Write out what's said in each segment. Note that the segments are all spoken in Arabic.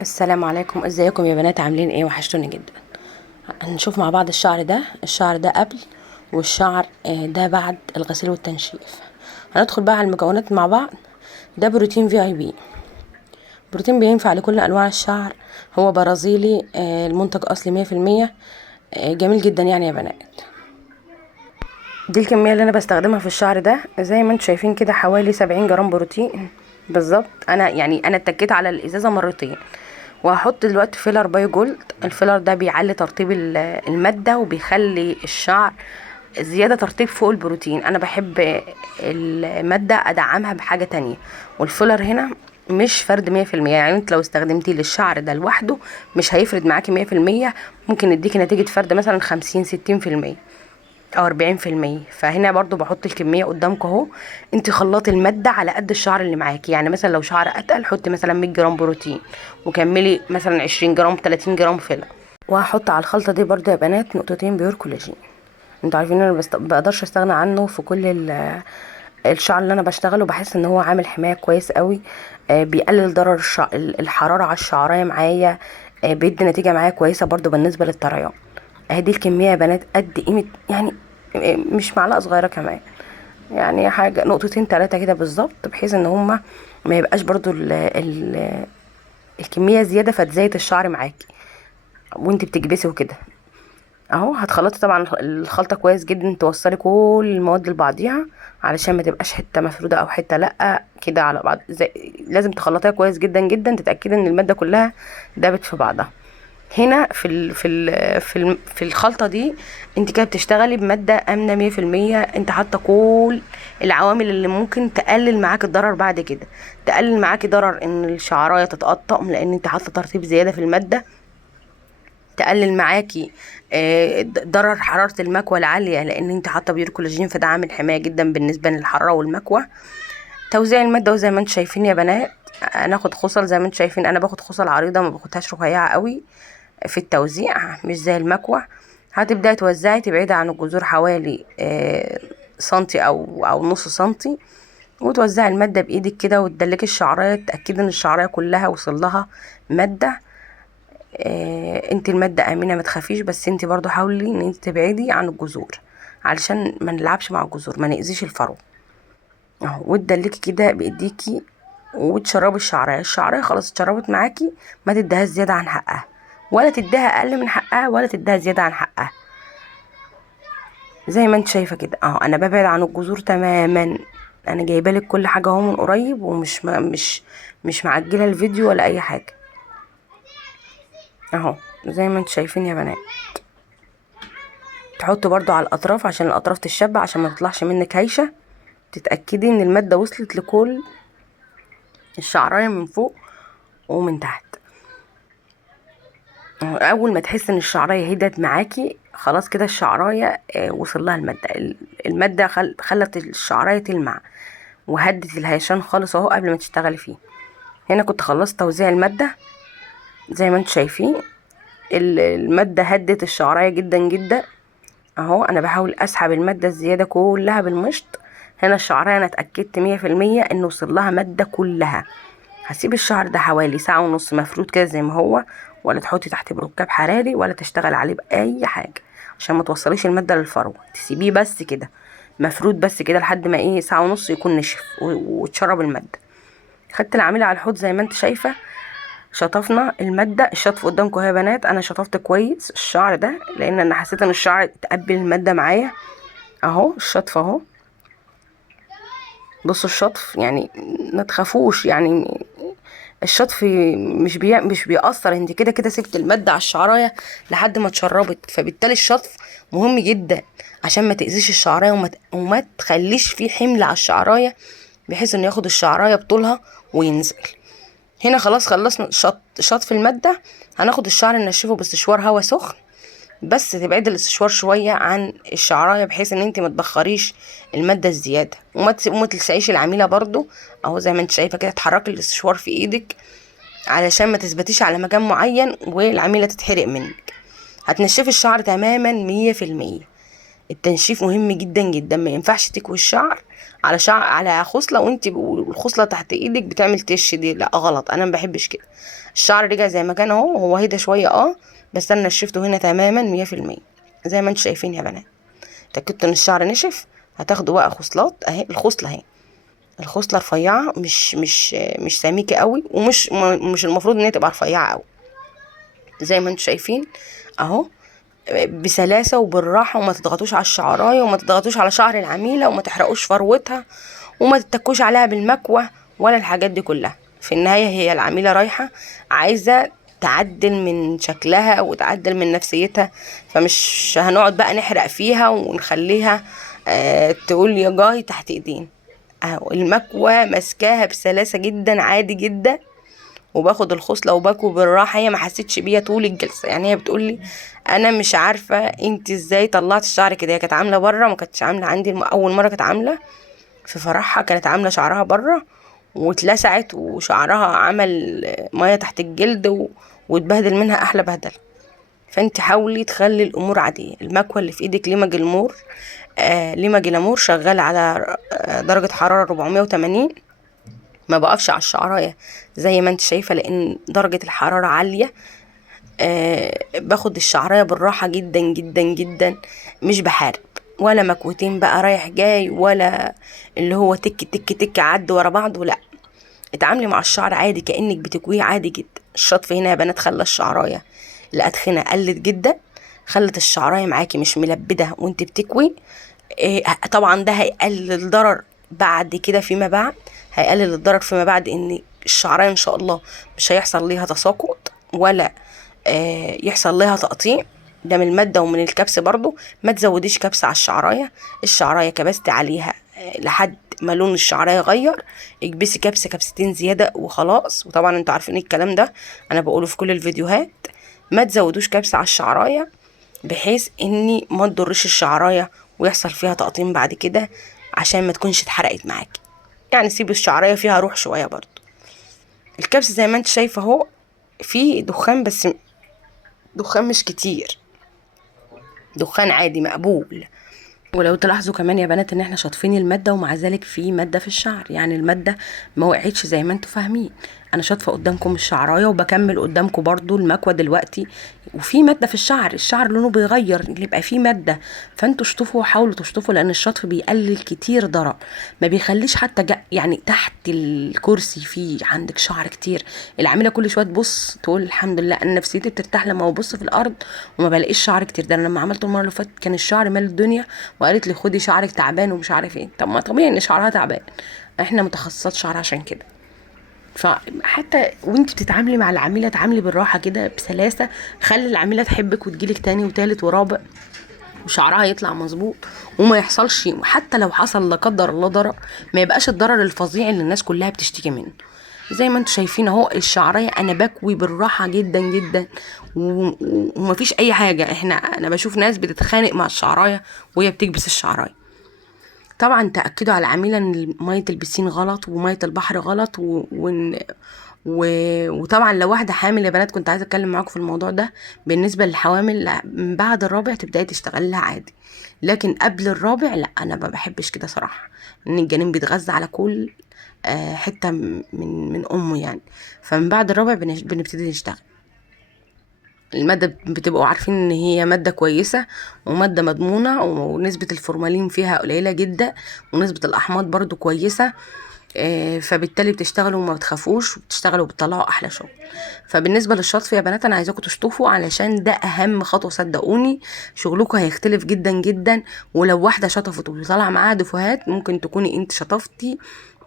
السلام عليكم، ازيكم يا بنات؟ عاملين ايه؟ وحشتوني جدا. هنشوف مع بعض الشعر ده قبل، والشعر ده بعد الغسيل والتنشيف. هندخل بقى على المكونات مع بعض. ده بروتين في اي بي. بروتين بينفع لكل انواع الشعر، هو برازيلي، المنتج اصلي 100%. جميل جدا يعني يا بنات. دي الكمية اللي انا بستخدمها في الشعر ده، زي ما انتم شايفين كده، حوالي 70 جرام بروتين بالظبط. انا اتكيت على الازازة مرتين. وهحط دلوقتي فيلر بايو جولد. الفيلر ده بيعلي ترطيب المادة، وبيخلي الشعر زيادة ترطيب فوق البروتين. انا بحب المادة ادعمها بحاجة تانية، والفيلر هنا مش فرد 100%. يعني انت لو استخدمتيه للشعر ده لوحده مش هيفرد معاكي 100%، ممكن يديكي نتيجة فرد مثلا 50-60% او 40%. فهنا برضو بحط الكمية قدامكم اهو. انت خلطي المادة على قد الشعر اللي معاكي. يعني مثلا لو شعر اتقل حطي مثلا 100 جرام بروتين، وكملي مثلا 20 جرام 30 جرام فيلر. وهحط على الخلطة دي برضو يا بنات نقطتين بيور كولاجين. انتوا عارفين انا بقدرش استغنى عنه في كل الشعر اللي انا بشتغله. بحس ان هو عامل حماية كويس قوي. بيقلل ضرر الحرارة على الشعرايه معايا. بيدي نتيجة معايا كويسة برضو بالنسبة للطريان. اهي دي الكمية يا بنات قد قيمة يعني، مش معلقة صغيرة كمان. يعني حاجة نقطتين 3 كده بالظبط، بحيث ان هما ما يبقاش برضو الكمية زيادة فتزيت الشعر معاكي وانت بتكبسي وكده. اهو هتخلطي طبعا الخلطة كويس جدا، توصلي كل المواد لبعضيها علشان ما تبقاش حتة مفرودة او حتة لا كده على بعض. لازم تخلطيها كويس جدا جدا، تتأكدي ان المادة كلها دابت في بعضها. هنا في الخلطة دي انت كده بتشتغلي بمادة امنة 100%. انت حاطة كل العوامل اللي ممكن تقلل معاك الضرر بعد كده. تقلل معاكي ضرر ان الشعرايه تتقطم لان انت حاطة ترطيب زيادة في المادة. تقلل معاكي ضرر حرارة المكوى العالية لان انت حاطة بيور كولاجين، فده عامل حماية جدا بالنسبة للحرارة والمكوى. توزيع المادة وزي ما انتم شايفين يا بنات، هناخد خصل زي ما انتم شايفين. انا باخد خصل عريضة، ما باخدهاش رفيعة قوي في التوزيع، مش زي المكوى. هتبداي توزعي تبعدي عن الجذور حوالي سنتي او نص سنتي، وتوزعي المادة بايدك كده وتدلكي الشعرايه، تتأكدي ان الشعرايه كلها وصل لها مادة. انت المادة امنة ما تخافيش، بس انت برضو حاولي ان انت تبعدي عن الجذور علشان ما نلعبش مع الجذور، ما نأذيش الفرو. اهو وتدلكي كده بايديكي وتشربي الشعرايه خلاص اتشربت معاكي. ما تديهاش زياده عن حقها، ولا تديها اقل من حقها، ولا تديها زياده عن حقها. زي ما انت شايفه كده اهو، انا ببعد عن الجذور تماما. انا جايبه لك كل حاجه اهو من قريب، ومش مش معجله الفيديو ولا اي حاجه. اهو زي ما انت شايفين يا بنات. تحطوا برضو على الاطراف عشان الاطراف تتشبع، عشان ما تطلعش منك هايشه. تتاكدي ان الماده وصلت لكل الشعرايه من فوق ومن تحت. اول ما تحس ان الشعرايه هدت معاكي خلاص كده الشعرايه وصل لها الماده. الماده خلت الشعرايه تلمع، وهدت الهيشان خالص اهو قبل ما تشتغلي فيه. هنا كنت خلصت توزيع الماده زي ما انتم شايفين. الماده هدت الشعرايه جدا جدا اهو. انا بحاول اسحب الماده الزياده كلها بالمشط. هنا الشعرايه انا اتاكدت 100% ان وصل لها ماده كلها. هسيب الشعر ده حوالي ساعة ونص مفروض كده زي ما هو، ولا تحطي تحت بركاب حراري ولا تشتغل عليه بأي حاجة، عشان ما توصليش المادة للفروة. تسيبيه بس كده مفروض بس كده لحد ما ايه ساعة ونص يكون نشف وتشرب المادة. خدت العميلة على الحوض زي ما انت شايفة. شطفنا المادة. الشطف قدامكم يا بنات. انا شطفت كويس الشعر ده لان انا حسيت ان الشعر اتقبل المادة معايا. اهو الشطف اهو. بصوا الشطف يعني ما تخافوش يعني. الشطف مش بيأثر. انت كده كده سبت المادة على الشعراية لحد ما اتشربت، فبالتالي الشطف مهم جدا عشان ما تأذيش الشعراية وما تخليش فيه حمل على الشعراية، بحيث انه ياخد الشعراية بطولها وينزل. هنا خلاص خلصنا شطف المادة. هناخد الشعر ننشفه باستشوار هوا سخن، بس تبعدي الاستشوار شويه عن الشعرايه بحيث ان انت ما تبخريش الماده الزياده، وما تلسعيش العميله برضو. اهو زي ما انت شايفه كده تحركي الاستشوار في ايدك علشان ما تثبتيش على مكان معين والعميله تتحرق منك. هتنشفي الشعر تماما 100%. التنشيف مهم جدا جدا. ما ينفعش تكوي الشعر على خصله، وانت الخصله تحت ايدك بتعمل تش دي، لا غلط، انا ما بحبش كده. الشعر رجع زي ما كان اهو، هو هيدا شويه بس انا نشفته هنا تماما 100%. زي ما انتم شايفين يا بنات، اتاكدت ان الشعر نشف. هتاخدوا بقى خصلات اهي، الخصله اهي، الخصله رفيعه، مش سميكه قوي، مش المفروض ان هي تبقى رفيعه قوي. زي ما انتم شايفين اهو، بسلاسه وبالراحه، وما تضغطوش على الشعرايه، وما تضغطوش على شعر العميله، وما تحرقوش فروتها، وما تتكوش عليها بالمكوه ولا الحاجات دي كلها. في النهايه هي العميله رايحه عايزه تعدل من شكلها وتعدل من نفسيتها، فمش هنقعد بقى نحرق فيها ونخليها تقول يا جاي تحت ايدين. اهو المكوه ماسكاها بسلاسه جدا، عادي جدا، وباخد الخصله وباكو بالراحه. هي ما حسيتش بيا طول الجلسه، يعني هي بتقولي انا مش عارفه انت ازاي طلعت الشعر كده. هي كانت عامله بره، ما كانتش عامله عندي. اول مره كانت عامله في فرحها، كانت عامله شعرها بره واتلسعت، وشعرها عمل ميه تحت الجلد واتبهدل منها احلى بهدله. فانت حاولي تخلي الامور عاديه. المكوه اللي في ايدك ليما جلمور، ليما جلامور، شغال على درجه حراره 480. ما بقفش على الشعرايه زي ما انت شايفه، لان درجه الحراره عاليه. باخد الشعرايه بالراحه جدا جدا جدا، مش بحارب، ولا مكوتين بقى رايح جاي، ولا اللي هو تك تك تك عد ورا بعض، ولا. اتعاملي مع الشعر عادي كأنك بتكويه عادي جدا. الشطف هنا يا بنات خلى الشعرايه الأدخنة قلت جدا، خلت الشعرايه معاكي مش ملبده وانت بتكوي. طبعا ده هيقلل ضرر بعد كده، فيما بعد هيقلل الضرر فيما بعد، ان الشعرايه ان شاء الله مش هيحصل ليها تساقط، ولا يحصل لها تقطيع. ده من المادة ومن الكبس برضو. ما تزوديش كبس على الشعراية. الشعراية كبست عليها لحد ما لون الشعراية يغير، اكبسي كبستين زيادة وخلاص. وطبعا انتوا عارفين الكلام ده، انا بقوله في كل الفيديوهات. ما تزودوش كبس على الشعراية، بحيث اني ما تضرش الشعراية ويحصل فيها تقطيم بعد كده، عشان ما تكونش اتحرقت معاكي. يعني سيبي الشعراية فيها روح شوية برضو. الكبس زي ما انت شايفة اهو، فيه دخان، بس دخان مش كتير، دخان عادي مقبول. ولو تلاحظوا كمان يا بنات ان احنا شاطفين المادة، ومع ذلك في مادة في الشعر، يعني المادة ما وقعتش زي ما انتوا فاهمين. انا شاطفة قدامكم الشعراية، وبكمل قدامكم برضو المكوى دلوقتي، وفي مادة في الشعر. الشعر لونه بيغير، اللي يبقى فيه مادة. فانتوا اشطفوا وحاولوا تشطفوا، لان الشطف بيقلل كتير ضرر، ما بيخليش حتى يعني تحت الكرسي في عندك شعر كتير. العاملة كل شوية تبص تقول الحمد لله، انا نفسيتي بترتاح لما ببص في الارض وما بلاقيش شعر كتير. ده انا لما عملته المرة اللي فاتت كان الشعر مال الدنيا، وقالت لي خدي شعرك تعبان ومش عارف ايه. طب ما طبيعي ان شعرها تعبان، احنا متخصصات شعر عشان كده. فحتى وانت بتتعاملي مع العميله تعاملي بالراحه كده بسلاسه، خلي العميله تحبك وتجيلك تاني وتالت ورابع، وشعرها يطلع مظبوط، وما يحصلش. حتى لو حصل لا قدر الله ضرر، ما يبقاش الضرر الفظيع اللي الناس كلها بتشتكي منه. زي ما انتوا شايفين اهو، الشعريه انا بكوي بالراحه جدا جدا، ومفيش اي حاجه. انا بشوف ناس بتتخانق مع الشعرايه وهي بتكبس الشعرايه. طبعا تأكدوا على العميلة ان مية البسين غلط ومية البحر غلط، وطبعا لو واحدة حامل يا بنات، كنت عايزة اتكلم معاكم في الموضوع ده. بالنسبة للحوامل من بعد الرابع تبدأي تشتغلي لها عادي، لكن قبل الرابع لا، انا ما بحبش كده صراحة، ان الجنين بيتغذى على كل حتة من امه يعني. فمن بعد الرابع بنبتدي نشتغل. المادة بتبقوا عارفين ان هي مادة كويسة ومادة مضمونة، ونسبة الفورمالين فيها قليلة جدا، ونسبة الاحماض برضو كويسة. فبالتالي بتشتغلوا وما بتخافوش، وبتشتغلوا وبتطلعوا احلى شغل. فبالنسبة للشطف يا بنات، انا عايزاكم تشطفوا، علشان ده اهم خطوة. صدقوني شغلكم هيختلف جدا جدا. ولو واحدة شطفت وطلع معاها دفوهات، ممكن تكوني انت شطفتي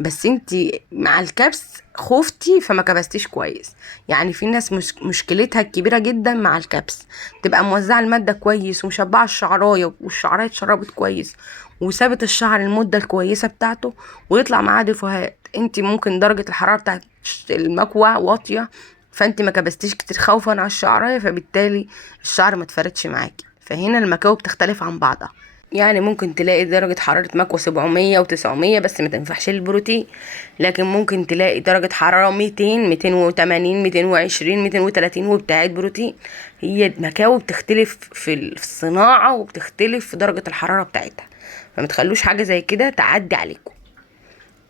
بس انت مع الكبس خفتي فما كبستيش كويس. يعني في ناس مشكلتها الكبيرة جدا مع الكبس، تبقى موزعة المادة كويس ومشبعة الشعراية، والشعراية اتشربت كويس وسابت الشعر المدة الكويسة بتاعته، ويطلع معاه دفوهات. انت ممكن درجة الحرارة بتاعت المكوى واطية، فانت ما كبستيش كتير خوفا على الشعراية، فبالتالي الشعر ما اتفردش معاكي. فهنا المكاوي بتختلف عن بعضها. يعني ممكن تلاقي درجة حرارة مكوى 700 و900 بس ما تنفعش للبروتين، لكن ممكن تلاقي درجة حرارة 200 280 220 230 وبتاعت بروتين. هي المكاوي بتختلف في الصناعة، وبتختلف في درجة الحرارة بتاعتها، فما تخلوش حاجة زي كده تعدي عليكم.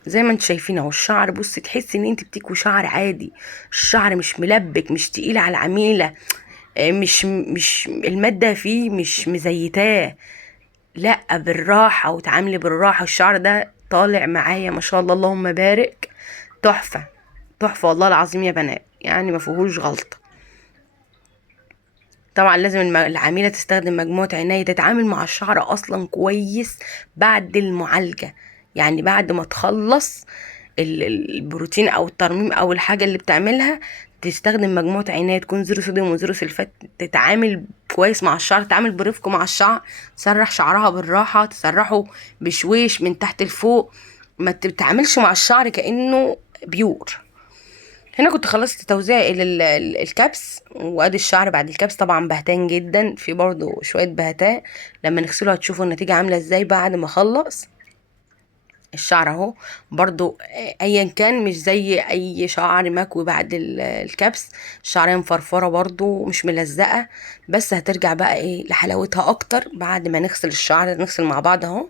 زي ما انتوا شايفين اهو الشعر. بصي تحسي ان انت بتكوي شعر عادي، الشعر مش ملبك، مش تقيل على العميله، مش الماده فيه مش مزيتاه، لا بالراحه، وتعاملي بالراحه. الشعر ده طالع معايا ما شاء الله اللهم بارك، تحفه تحفه والله العظيم يا بنات، يعني ما فيهوش غلطه. طبعا لازم العميله تستخدم مجموعه عنايه، تتعامل مع الشعر اصلا كويس بعد المعالجه، يعني بعد ما تخلص البروتين او الترميم او الحاجه اللي بتعملها، تستخدم مجموعه عنايه تكون زيرو صوديوم وزيرو سلفات، تتعامل كويس مع الشعر، تتعامل برفق مع الشعر، تسرح شعرها بالراحه، تسرحه بشويش من تحت لفوق، ما تتعاملش مع الشعر كانه بيور. هنا كنت خلصت توزيع الكبس، وادي الشعر بعد الكبس طبعا بهتان جدا، في برضو شويه بهتان، لما نغسله هتشوفوا النتيجه عامله ازاي بعد ما اخلص. الشعر اهو برضو ايا كان مش زي اي شعر مكوي بعد الكبس، الشعريه مفرفره برضو مش ملزقه، بس هترجع بقى ايه لحلاوتها اكتر بعد ما نغسل الشعر، نغسل مع بعض اهو.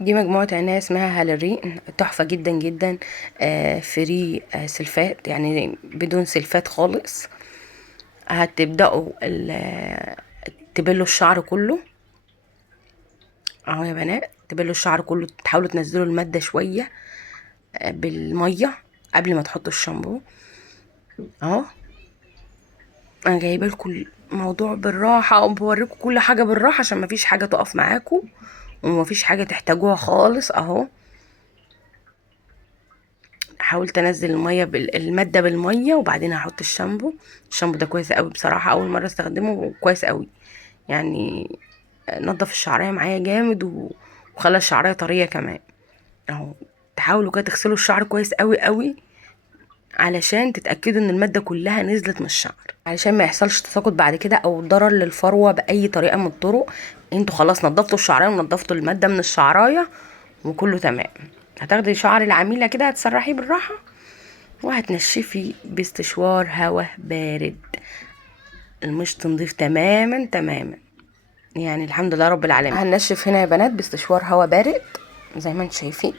دي مجموعة عناية اسمها هالورين، تحفة جدا جدا، فري سلفات، يعني بدون سلفات خالص. هتبدأوا تبلوا الشعر كله اهو يا بنات، تبلوا الشعر كله، تحاولوا تنزلوا المادة شوية بالمية قبل ما تحطوا الشامبو اهو. انا جايبه لكم الموضوع بالراحة، وبوريكم كل حاجة بالراحة عشان مفيش حاجة تقف معاكم ومفيش حاجة تحتاجوها خالص اهو. حاولت انزل الماده بالميه وبعدين هحط الشامبو. الشامبو ده كويس قوي بصراحه، اول مره استخدمه كويس قوي، يعني نضف الشعريه معايا جامد وخلى الشعريه طريه كمان اهو. تحاولوا كده تغسلوا الشعر كويس قوي قوي علشان تتاكدوا ان الماده كلها نزلت من الشعر، علشان ما يحصلش تساقط بعد كده او ضرر للفروه باي طريقه من الطرق. انتوا خلاص نضفتوا الشعريه ونضفتوا الماده من الشعرايه وكله تمام. هتاخدي شعر العميله كده هتسرحيه بالراحه وهتنشفي باستشوار هواء بارد، المشط نضيف تماما تماما، يعني الحمد لله رب العالمين. هننشف هنا يا بنات باستشوار هواء بارد زي ما انتم شايفين،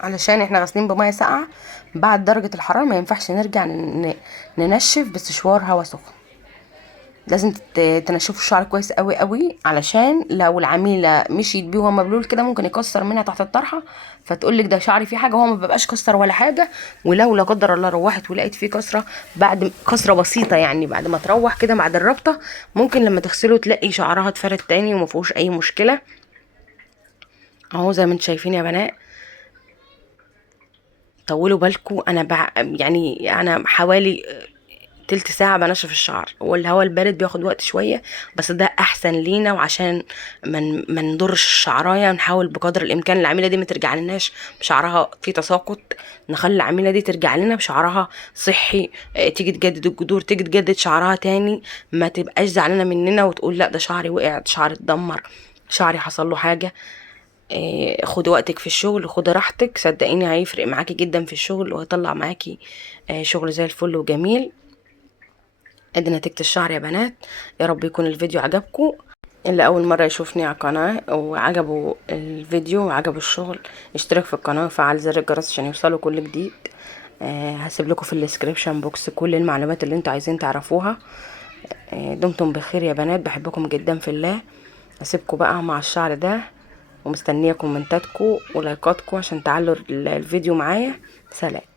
علشان احنا غاسلين بميه ساقعه بعد درجه الحراره، ما ينفعش نرجع ننشف باستشوار هواء سخن. لازم تنشفوا الشعر كويس قوي قوي، علشان لو العميله مشيت بيه وهو مبلول كده ممكن يكسر منها تحت الطرحه، فتقولك ده شعري فيه حاجه، هو ما بيبقاش كسر ولا حاجه. ولو لا قدر الله روحت ولقيت فيه كسره، بعد كسره بسيطه يعني بعد ما تروح كده بعد الربطه، ممكن لما تغسله تلاقي شعرها اتفرد تاني وما فيهوش اي مشكله اهو زي ما انتم شايفين يا بنات. طولوا بالكم، يعني انا حوالي تلت ساعة بنشف الشعر، والهواء البارد بياخد وقت شوية، بس ده احسن لينا، وعشان ما نضرش الشعرايه نحاول بقدر الامكان العميله دي ما ترجع لناش بشعرها في تساقط، نخلي العميله دي ترجع لنا بشعرها صحي، تيجي تجدد الجذور، تيجي تجدد شعرها تاني، ما تبقاش زعلانه مننا وتقول لا ده شعري وقع، ده شعري اتدمر، شعري حصل له حاجه. خدي وقتك في الشغل، خدي راحتك، صدقيني هيفرق معاكي جدا في الشغل، وهيطلع معاكي شغل زي الفل وجميل. ادي نتيجة الشعر يا بنات. يا رب يكون الفيديو عجبكم. اللي اول مرة يشوفني على القناة وعجبه الفيديو وعجبه الشغل، اشترك في القناة وفعل زر الجرس عشان يوصلوا كل جديد. هسيب لكم في الديسكريبشن بوكس كل المعلومات اللي انتوا عايزين تعرفوها. دمتم بخير يا بنات، بحبكم جدا في الله. اسيبكم بقى مع الشعر ده، ومستنيه كومنتاتكم ولايكاتكم عشان تعلوا الفيديو معايا. سلام.